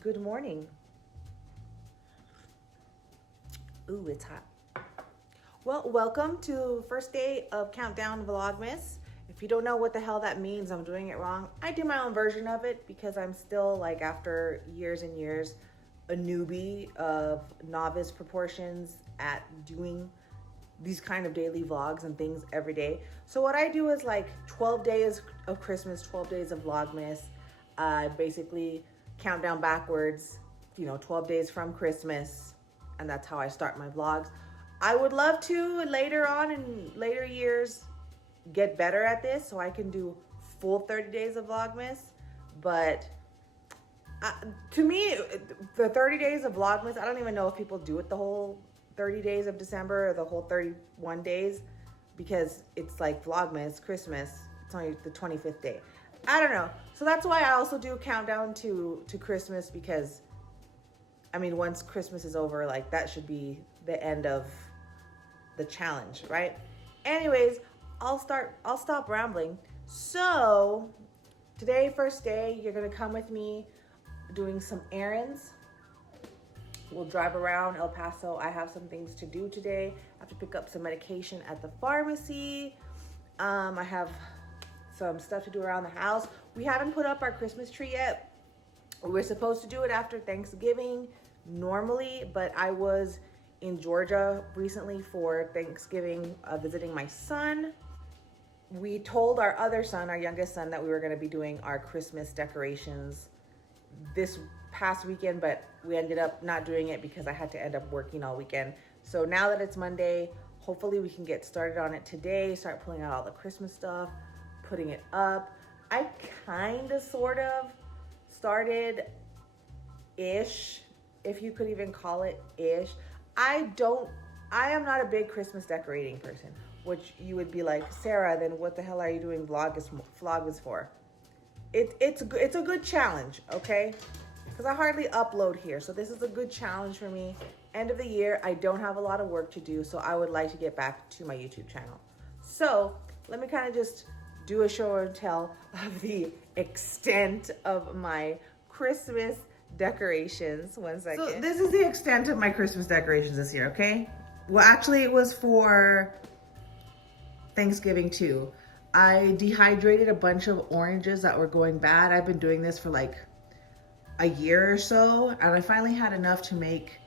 Good morning. Ooh, it's hot. Well, welcome to first day of Countdown Vlogmas. If you don't know what the hell that means, I'm doing it wrong. I do my own version of it because I'm still, like, after years and years, a newbie of novice proportions at doing these kind of daily vlogs and things every day. So what I do is like 12 days of Christmas, 12 days of Vlogmas. Basically count down backwards, 12 days from Christmas. And that's how I start my vlogs. I would love to later on in later years get better at this so I can do full 30 days of Vlogmas. But to me, the 30 days of Vlogmas, I don't even know if people do it the whole 30 days of December or the whole 31 days, because it's like Vlogmas, Christmas, it's only the 25th day. I don't know. So that's why I also do a countdown to Christmas, because I mean, once Christmas is over, like, that should be the end of the challenge, right? Anyways, I'll stop rambling. So today, first day, you're gonna come with me doing some errands. We'll drive around El Paso. I have some things to do today. I have to pick up some medication at the pharmacy. I have some stuff to do around the house. We haven't put up our Christmas tree yet. We're supposed to do it after Thanksgiving normally, but I was in Georgia recently for Thanksgiving, visiting my son. We told our other son, our youngest son, that we were going to be doing our Christmas decorations this past weekend, but we ended up not doing it because I had to end up working all weekend. So now that it's Monday, hopefully we can get started on it today, start pulling out all the Christmas stuff, putting it up. I kind of sort of started ish, if you could even call it ish. I am not a big Christmas decorating person, which you would be like, Sarah, then what the hell are you doing Vlogmas for? It's a good challenge, okay? Because I hardly upload here, so this is a good challenge for me. End of the year, I don't have a lot of work to do, so I would like to get back to my YouTube channel. So let me kind of just do a show and tell of the extent of my Christmas decorations. 1 second. So this is the extent of my Christmas decorations this year, okay? Well, actually it was for Thanksgiving too. I dehydrated a bunch of oranges that were going bad. I've been doing this for like a year or so, and I finally had enough to make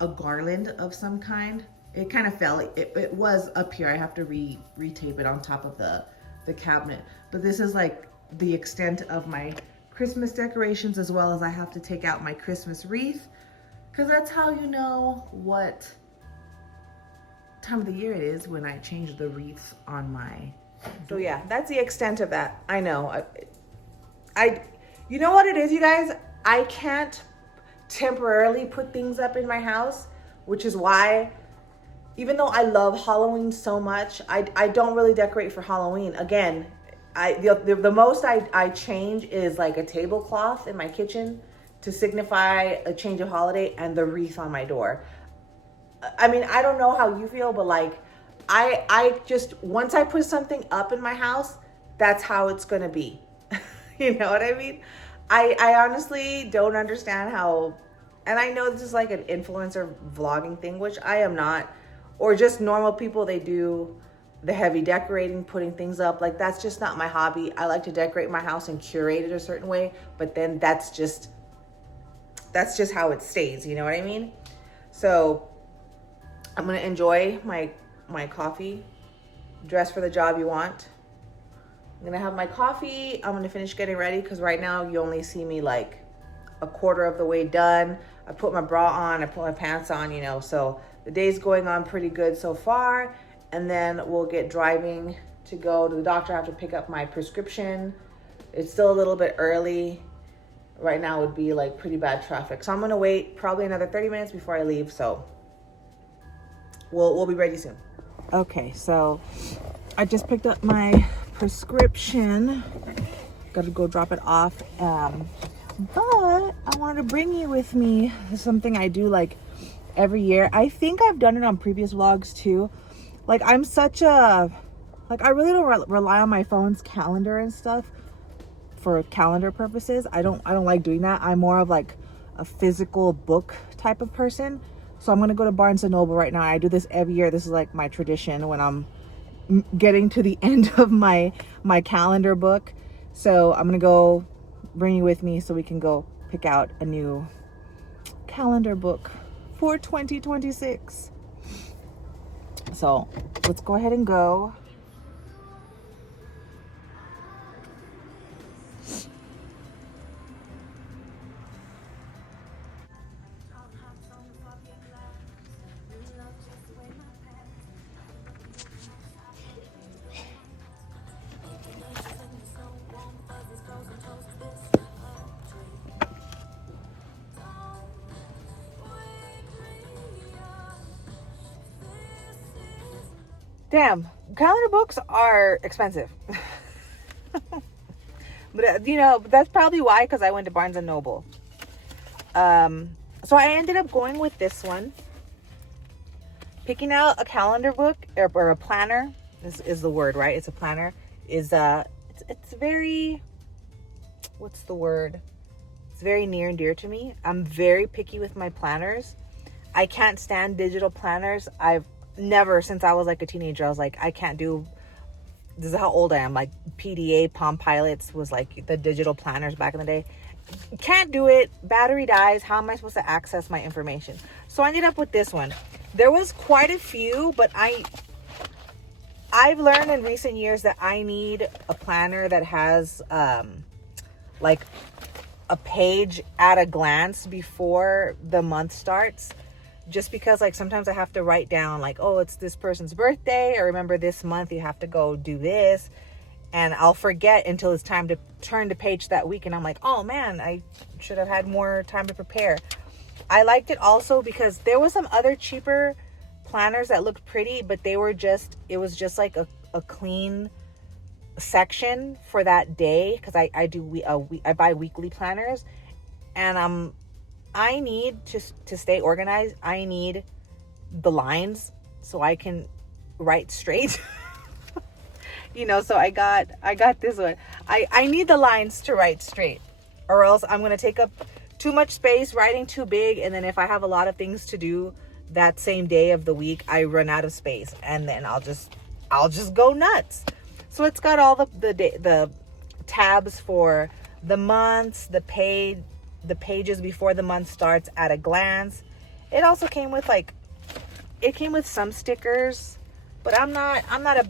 a garland of some kind. It kind of fell. It was up here. I have to retape it on top of the cabinet. But this is like the extent of my Christmas decorations, as well as I have to take out my Christmas wreath, because that's how you know what time of the year it is when I change the wreaths on my... So yeah, that's the extent of that. I know. You know what it is, you guys? I can't temporarily put things up in my house, which is why, even though I love Halloween so much, I don't really decorate for Halloween. Again, the most I change is like a tablecloth in my kitchen to signify a change of holiday, and the wreath on my door. I mean, I don't know how you feel, but like, I just, once I put something up in my house, that's how it's gonna be. You know what I mean? I honestly don't understand how, and I know this is like an influencer vlogging thing, which I am not, or just normal people, they do the heavy decorating, putting things up. Like, that's just not my hobby. I like to decorate my house and curate it a certain way, but then that's just how it stays, you know what I mean? So I'm gonna enjoy my coffee. Dress for the job you want. I'm gonna have my coffee. I'm gonna finish getting ready, because right now you only see me like a quarter of the way done. I put my bra on, I put my pants on, so the day's going on pretty good so far. And then we'll get driving to go to the doctor. I have to pick up my prescription. It's still a little bit early. Right now would be like pretty bad traffic. So I'm gonna wait probably another 30 minutes before I leave. So we'll be ready soon. Okay, so I just picked up my prescription. Got to go drop it off. But I wanted to bring you with me something I do like every year. I think I've done it on previous vlogs too. Like, I'm such a, like, I really don't rely on my phone's calendar and stuff for calendar purposes. I don't like doing that. I'm more of like a physical book type of person. So I'm going to go to Barnes & Noble right now. I do this every year. This is like my tradition when I'm getting to the end of my calendar book. So I'm going to go bring you with me so we can go pick out a new calendar book for 2026. So let's go ahead and go. Damn, calendar books are expensive. But you know, that's probably why, because I went to Barnes & Noble. So I ended up going with this one. Picking out a calendar book or a planner is the word, right? It's a planner. It's very, what's the word? It's very near and dear to me. I'm very picky with my planners. I can't stand digital planners. I've never, since I was like a teenager, I was like, I can't do, this is how old I am, like PDA, Palm Pilots was like the digital planners back in the day. Can't do it. Battery dies. How am I supposed to access my information? So I ended up with this one. There was quite a few, but I've learned in recent years that I need a planner that has like a page at a glance before the month starts. Just because like sometimes I have to write down like, oh, it's this person's birthday, or remember this month you have to go do this, and I'll forget until it's time to turn the page that week, and I'm like, oh man, I should have had more time to prepare. I liked it also because there was some other cheaper planners that looked pretty, but it was just like a clean section for that day, because I buy weekly planners, and I need to stay organized. I need the lines so I can write straight. You know, so I got this one. I need the lines to write straight, or else I'm going to take up too much space, writing too big, and then if I have a lot of things to do that same day of the week, I run out of space, and then I'll just go nuts. So it's got all the tabs for the months, the pages before the month starts at a glance. It also came with some stickers, but I'm not a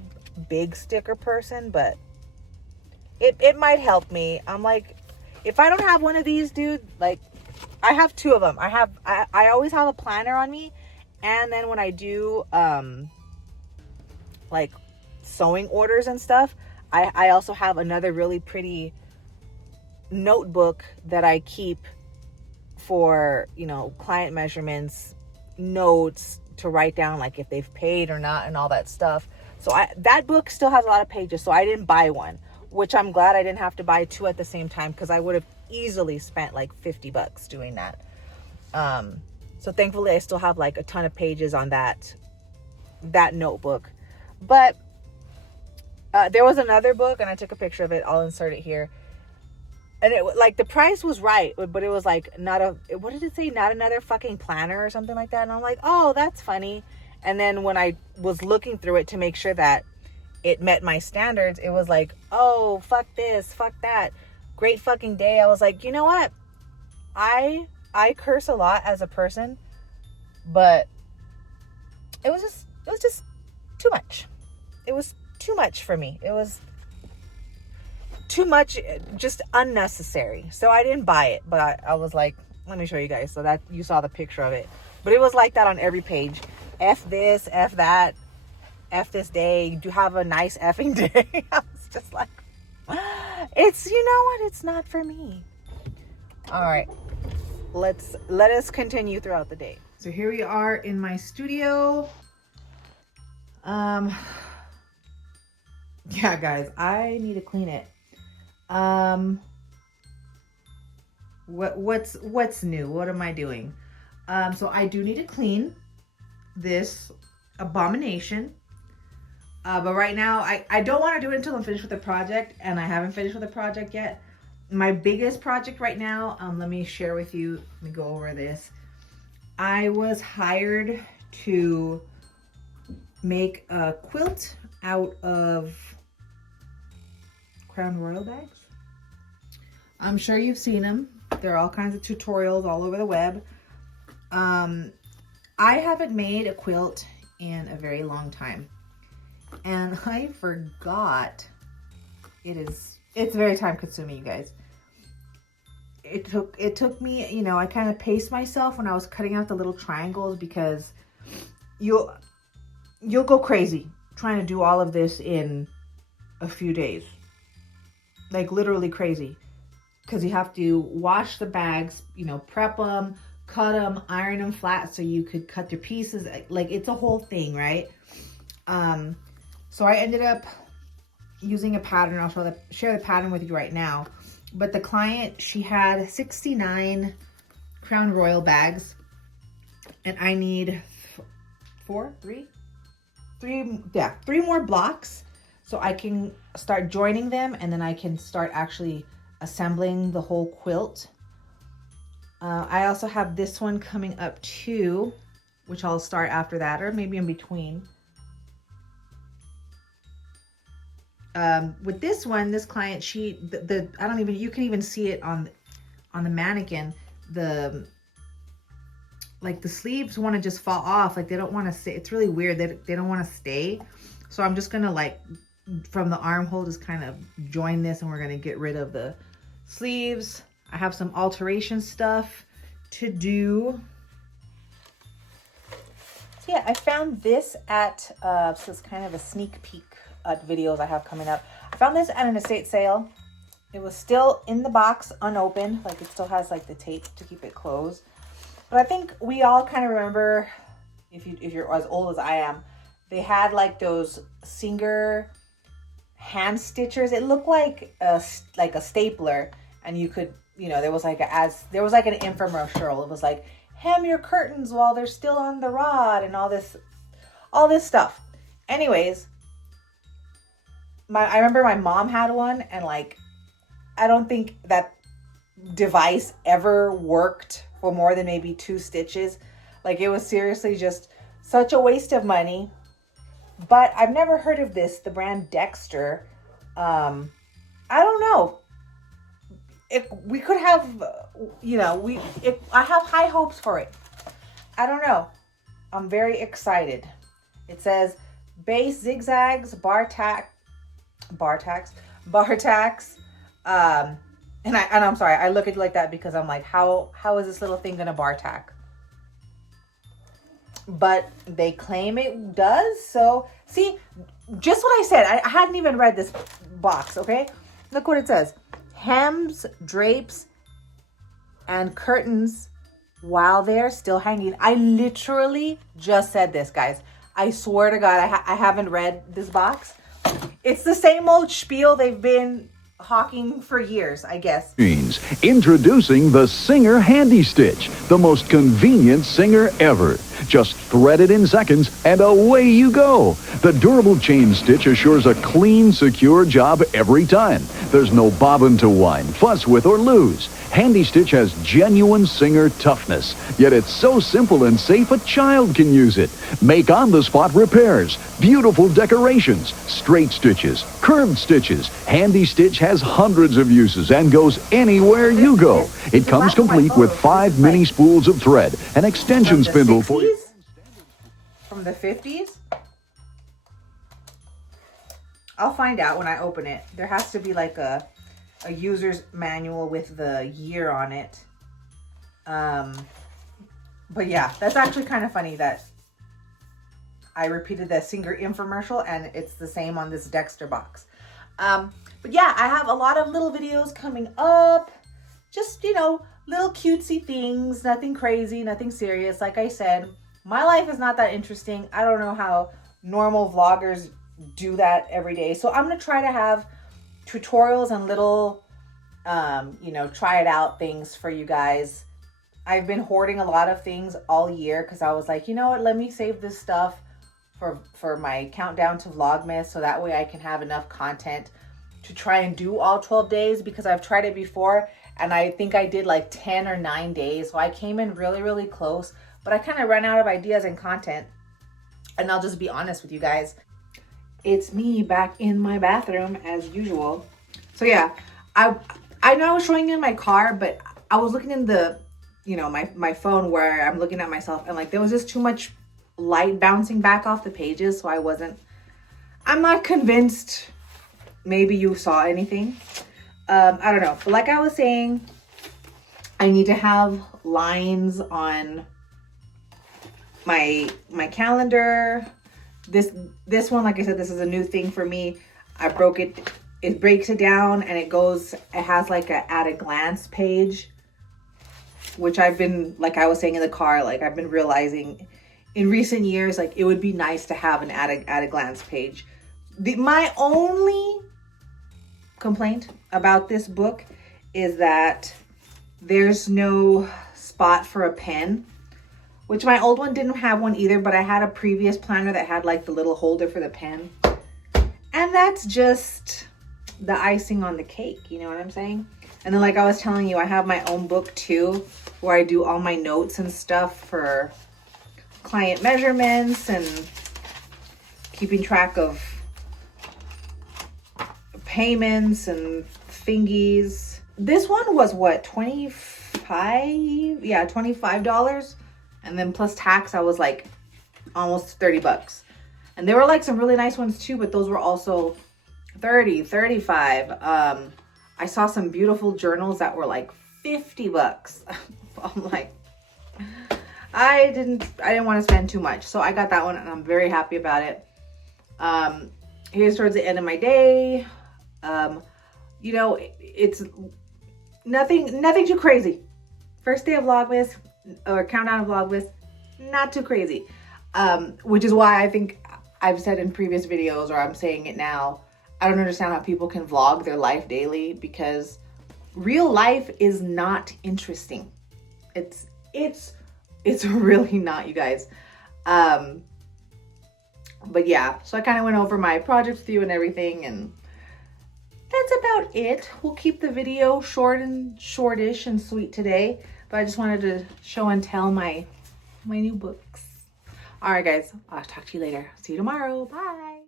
big sticker person, but it might help me. I'm like, if I don't have one of these, dude, like I have two of them. I always have a planner on me, and then when I do like sewing orders and stuff, I also have another really pretty notebook that I keep for, you know, client measurements, notes to write down like if they've paid or not and all that stuff. So that book still has a lot of pages, so I didn't buy one, which I'm glad I didn't have to buy two at the same time, because I would have easily spent like $50 doing that. So thankfully I still have like a ton of pages on that notebook. But there was another book, and I took a picture of it. I'll insert it here. And it like the price was right, but it was like what did it say? Not another fucking planner or something like that. And I'm like, oh, that's funny. And then when I was looking through it to make sure that it met my standards, it was like, oh, fuck this, fuck that. Great fucking day. I was like, you know what? I curse a lot as a person, but it was just too much. It was too much for me. It was too much, just unnecessary. So I didn't buy it, but I was like, let me show you guys so that you saw the picture of it. But it was like that on every page. F this, F that, F this day. Do have a nice effing day. I was just like, you know what? It's not for me. All right. Let us continue throughout the day. So here we are in my studio. Yeah, guys, I need to clean it. What's new? What am I doing? So I do need to clean this abomination. But right now I don't want to do it until I'm finished with the project, and I haven't finished with the project yet. my biggest project right now, let me share with you, let me go over this. I was hired to make a quilt out of Crown Royal bags. I'm sure you've seen them. There are all kinds of tutorials all over the web. I haven't made a quilt in a very long time, and I forgot. It's very time consuming, you guys. It took me, you know, I kind of paced myself when I was cutting out the little triangles, because you'll go crazy trying to do all of this in a few days. Like literally crazy. Because you have to wash the bags, you know, prep them, cut them, iron them flat so you could cut your pieces. Like it's a whole thing, right? So I ended up using a pattern. I'll share the pattern with you right now. But the client, she had 69 Crown Royal bags, and I need three more blocks so I can start joining them, and then I can start actually assembling the whole quilt. I also have this one coming up too, which I'll start after that, or maybe in between. With this one, this client, you can even see it on the mannequin. The sleeves want to just fall off. Like they don't want to stay. It's really weird. They don't want to stay. So I'm just going to from the armhole, just kind of join this, and we're going to get rid of the sleeves. I have some alteration stuff to do. So yeah, I found this at, so it's kind of a sneak peek at videos I have coming up. I found this at an estate sale. It was still in the box, unopened. Like it still has like the tape to keep it closed. But I think we all kind of remember, if you're as old as I am, they had like those Singer hand stitchers. It looked like a stapler, and you could, you know, there was like an infomercial. It was like, hem your curtains while they're still on the rod, and all this stuff. Anyways, I remember my mom had one, and like, I don't think that device ever worked for more than maybe 2 stitches. Like it was seriously just such a waste of money. But I've never heard of this, the brand Dexter. I don't know. We could have, you know, I have high hopes for it. I don't know. I'm very excited. It says base zigzags, bar tacks. And I'm sorry, I look at it like that because I'm like, how is this little thing gonna bar tack? But they claim it does. So see, just what I said. I hadn't even read this box. Okay, look what it says: hems, drapes, and curtains while they're still hanging. I literally just said this, guys. I swear to God, I haven't read this box. It's the same old spiel they've been hawking for years, I guess. Introducing the Singer Handy Stitch, the most convenient Singer ever. Just thread it in seconds and away you go. The durable chain stitch assures a clean, secure job every time. There's no bobbin to wind, fuss with, or lose. Handy Stitch has genuine Singer toughness, yet it's so simple and safe a child can use it. Make on-the-spot repairs, beautiful decorations, straight stitches, curved stitches. Handy Stitch has hundreds of uses and goes anywhere you go. It comes complete with 5 mini spools of thread, an extension spindle for you. From the 50s? I'll find out when I open it. There has to be like a user's manual with the year on it. But yeah, that's actually kind of funny that I repeated the Singer infomercial and it's the same on this Dexter box. But yeah, I have a lot of little videos coming up. Just, you know, little cutesy things, nothing crazy, nothing serious. Like I said, my life is not that interesting. I don't know how normal vloggers do that every day. So I'm going to try to have tutorials and little, you know, try it out things for you guys. I've been hoarding a lot of things all year because I was like, you know what, let me save this stuff for my countdown to Vlogmas, so that way I can have enough content to try and do all 12 days because I've tried it before and I think I did like 10 or 9 days. So I came in really, really close, but I kind of ran out of ideas and content. And I'll just be honest with you guys. It's me back in my bathroom as usual. So yeah, I know I was showing you in my car, but I was looking in the, you know, my phone where I'm looking at myself, and like there was just too much light bouncing back off the pages. So I'm not convinced maybe you saw anything. I don't know. But like I was saying, I need to have lines on my calendar. This one, like I said, this is a new thing for me. I broke it. It breaks it down and it has like a at a glance page, which I've been, like I was saying in the car, like I've been realizing in recent years, like it would be nice to have an at a glance page. My only complaint about this book is that there's no spot for a pen, which my old one didn't have one either, but I had a previous planner that had like the little holder for the pen. And that's just the icing on the cake, you know what I'm saying? And then like I was telling you, I have my own book too, where I do all my notes and stuff for client measurements and keeping track of payments and thingies. This one was what, $25? Yeah, $25. And then plus tax, I was like almost 30 bucks. And there were like some really nice ones too, but those were also 30, 35. I saw some beautiful journals that were like 50 bucks. I'm like, I didn't want to spend too much. So I got that one and I'm very happy about it. Here's towards the end of my day. You know, it's nothing too crazy. First day of Vlogmas or countdown of Vlogmas, not too crazy. Which is why I think I've said in previous videos, or I'm saying it now, I don't understand how people can vlog their life daily, because real life is not interesting. It's really not, you guys. But yeah, so I kind of went over my projects with you and everything, and that's about it. We'll keep the video shortish and sweet today, but I just wanted to show and tell my new books. All right, guys, I'll talk to you later. See you tomorrow. Bye.